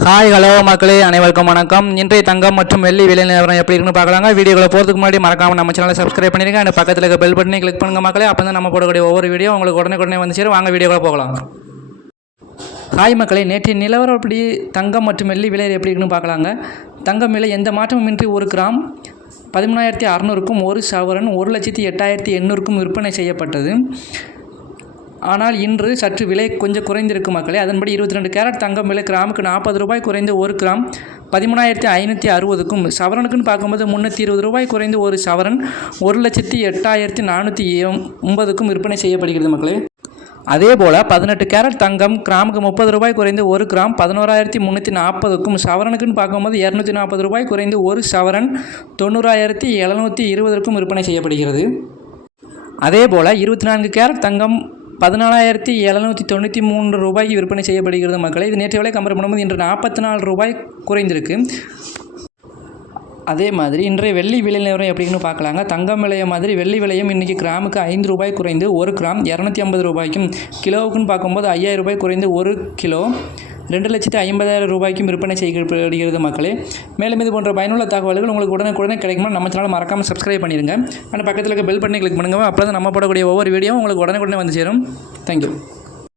Hi hello மக்களே, அனைவருக்கும் வணக்கம். இன்றைய தங்கம் மற்றும் வெள்ளி விலை நிலவரம் எப்படி இருக்குன்னு பார்க்கலாங்க. வீடியோவில் போகிறதுக்கு முன்னாடி மறக்காமல் நம்ம சேனலை சப்ஸ்கிரைப் பண்ணிடுங்க. அந்த பக்கத்தில் இருக்க பெல் பட்டனை கிளிக் பண்ணுங்க மக்களே. அப்போ தான் நம்ம போடக்கூடிய ஒவ்வொரு வீடியோ உங்களுக்கு உடனே வந்து சேரும். வாங்க வீடியோவில் போகலாம். ஹாய் மக்களே, நேற்றைய நிலவரம் எப்படி தங்கம் மற்றும் வெள்ளி விலை எப்படி இருக்குன்னு பார்க்கலாங்க. தங்கம் விலை எந்த மாற்றமுமின்றி 1 கிராம் 13,600க்கும் 1 சவரன் 1,08,800க்கும் விற்பனை செய்யப்பட்டது. ஆனால் இன்று சற்று விலை கொஞ்சம் குறைந்திருக்கு மக்களே. அதன்படி 22 கேரட் தங்கம் விலை கிராமுக்கு 40 ரூபாய் குறைந்து 1 கிராம் 13,560க்கும், சவரனுக்குன்னு பார்க்கும்போது 320 ரூபாய் குறைந்து 1 சவரன் 1,08,480க்கும் விற்பனை செய்யப்படுகிறது மக்களே. அதேபோல் 18 கேரட் தங்கம் கிராமுக்கு 30 ரூபாய் குறைந்து 1 கிராம் 11,340க்கும், சவரனுக்குன்னு பார்க்கும்போது 240 ரூபாய் குறைந்து 1 சவரன் 90,720க்கும் விற்பனை செய்யப்படுகிறது. அதேபோல் 24 கேரட் தங்கம் 14,793 ரூபாய்க்கு விற்பனை செய்யப்படுகிறது மக்களே. இது நேற்று விலை கம்பேர் பண்ணும்போது இன்று 44 ரூபாய் குறைந்திருக்கு. அதே மாதிரி இன்றைய வெள்ளி விலை நிலவரம் எப்படின்னு பார்க்கலாங்க. தங்கம் விலைய மாதிரி வெள்ளி விலையும் இன்றைக்கி கிராமுக்கு 5 ரூபாய் குறைந்து 1 கிராம் 250 ரூபாய்க்கும், கிலோவுக்குன்னு பார்க்கும்போது 5000 ரூபாய் குறைந்து 1 கிலோ 2,50,000 ரூபாய்க்கும் விற்பனை செய்யப்படுகிறது மக்களே. மேலும் இது போன்ற பயனுள்ள தகவல்கள் உங்களுக்கு உடனே கிடைக்குமா நம்ம சேனலை மறக்காமல் சப்ஸ்கிரைப் பண்ணிடுங்க. அந்த பக்கத்தில் இருக்க பெல் பட்டனை கிளிக் பண்ணுங்கள். அப்போ தான் நம்ம போடக்கூடிய ஒவ்வொரு வீடியோ உங்களுக்கு உடனே வந்து சேரும். தேங்க்யூ.